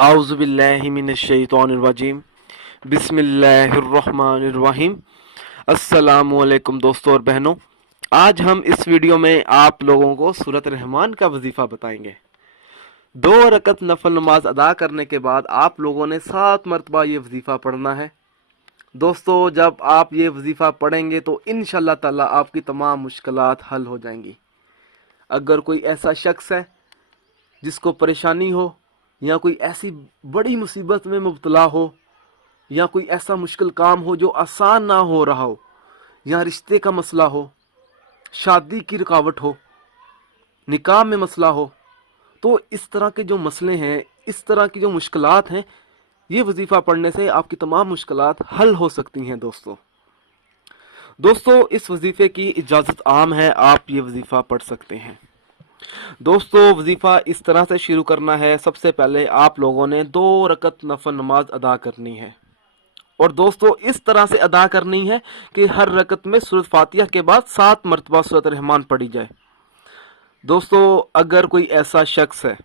आउज़ुबिल्लाहिमिनश्शैतानिर्रजीम बिस्मिल्लाहिर्रहमानिर्रहीम। अस्सलामुअलैकुम दोस्तों और बहनों, आज हम इस वीडियो में आप लोगों को सूरत रहमान का वजीफ़ा बताएंगे। 2 रकत नफल नमाज अदा करने के बाद आप लोगों ने 7 मरतबा ये वजीफ़ा पढ़ना है। दोस्तों, जब आप ये वजीफ़ा पढ़ेंगे तो इंशाअल्लाह ताला आपकी तमाम मुश्किलात हल हो जाएंगी। अगर कोई ऐसा शख्स है जिसको परेशानी हो, या कोई ऐसी बड़ी मुसीबत में मुब्तला हो, या कोई ऐसा मुश्किल काम हो जो आसान ना हो रहा हो, या रिश्ते का मसला हो, शादी की रुकावट हो, निकाह में मसला हो, तो इस तरह के जो मसले हैं, इस तरह की जो मुश्किलात हैं, ये वजीफ़ा पढ़ने से आपकी तमाम मुश्किलात हल हो सकती हैं। दोस्तों, इस वजीफ़े की इजाज़त आम है, आप ये वजीफ़ा पढ़ सकते हैं। दोस्तों, वजीफ़ा इस तरह से शुरू करना है। सबसे पहले आप लोगों ने 2 रकत नफल नमाज अदा करनी है, और दोस्तों इस तरह से अदा करनी है कि हर रकत में सूरत फातिहा के बाद 7 मरतबा सूरत रहमान पढ़ी जाए। दोस्तों, अगर कोई ऐसा शख्स है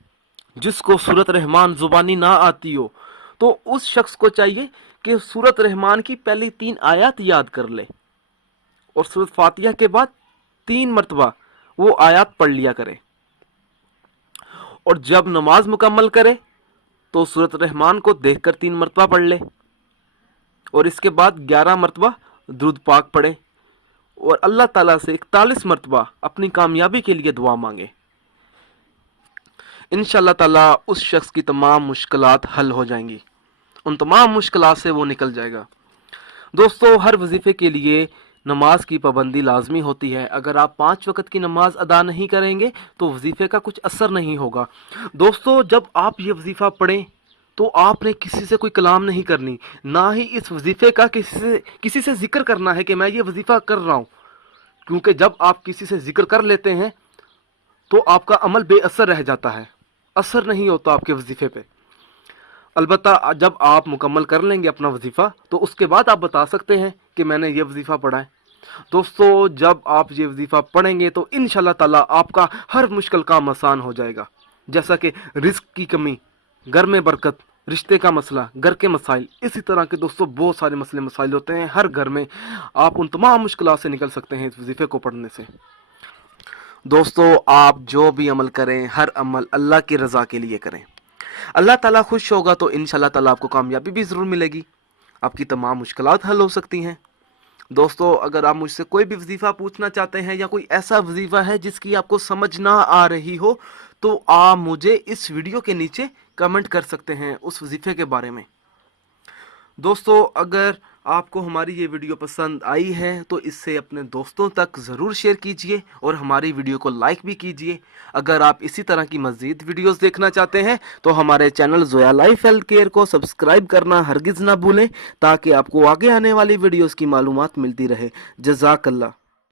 जिसको सूरत रहमान जुबानी ना आती हो, तो उस शख्स को चाहिए कि सूरत रहमान की पहली 3 आयत याद कर ले और सूरत फातिहा के बाद 3 मरतबा वो आयत पढ़ लिया करे, और जब नमाज मुकम्मल करे तो सूरत रहमान को देखकर 3 मरतबा पढ़ ले, और इसके बाद 11 मरतबा दुरूद पाक पढ़े, और अल्लाह ताला से 41 मरतबा अपनी कामयाबी के लिए दुआ मांगे। इंशाअल्लाह ताला उस शख्स की तमाम मुश्किलात हल हो जाएंगी, उन तमाम मुश्किलात से वो निकल जाएगा। दोस्तों, हर वजीफे के लिए नमाज की पाबंदी लाजमी होती है। अगर आप 5 वक़्त की नमाज अदा नहीं करेंगे तो वजीफे का कुछ असर नहीं होगा। दोस्तों, जब आप ये वजीफ़ा पढ़ें तो आपने किसी से कोई कलाम नहीं करनी, ना ही इस वजीफे का किसी से जिक्र करना है कि मैं ये वजीफ़ा कर रहा हूँ, क्योंकि जब आप किसी से जिक्र कर लेते हैं तो आपका अमल बेअसर रह जाता है, असर नहीं होता आपके वजीफे पे। अलबत्ता जब आप मुकम्मल कर लेंगे अपना वजीफ़ा, तो उसके बाद आप बता सकते हैं कि मैंने ये वजीफ़ा पढ़ा है। दोस्तों, जब आप ये वजीफ़ा पढ़ेंगे तो इंशाअल्लाह ताला आपका हर मुश्किल काम आसान हो जाएगा, जैसा कि रिस्क की कमी, घर में बरकत, रिश्ते का मसला, घर के मसाइल, इसी तरह के दोस्तों बहुत सारे मसले मसाइल होते हैं हर घर में। आप उन तमाम मुश्किलात से निकल सकते हैं इस वजीफ़े को पढ़ने से। दोस्तों, आप जो भी अमल करें, हर अमल अल्लाह की रज़ा के लिए करें। अल्लाह ताला खुश होगा तो इंशाअल्लाह ताला आपको कामयाबी भी ज़रूर मिलेगी, आपकी तमाम मुश्किलात हल हो सकती हैं। दोस्तों, अगर आप मुझसे कोई भी वजीफ़ा पूछना चाहते हैं, या कोई ऐसा वजीफ़ा है जिसकी आपको समझ ना आ रही हो, तो आप मुझे इस वीडियो के नीचे कमेंट कर सकते हैं उस वजीफ़े के बारे में। दोस्तों, अगर आपको हमारी ये वीडियो पसंद आई है तो इससे अपने दोस्तों तक ज़रूर शेयर कीजिए, और हमारी वीडियो को लाइक भी कीजिए। अगर आप इसी तरह की मज़ीद वीडियोस देखना चाहते हैं तो हमारे channel Zoya life health care को सब्सक्राइब करना हरगिज़ ना भूलें, ताकि आपको आगे आने वाली वीडियोस की मालूमात मिलती रहे। जज़ाकल्लाह।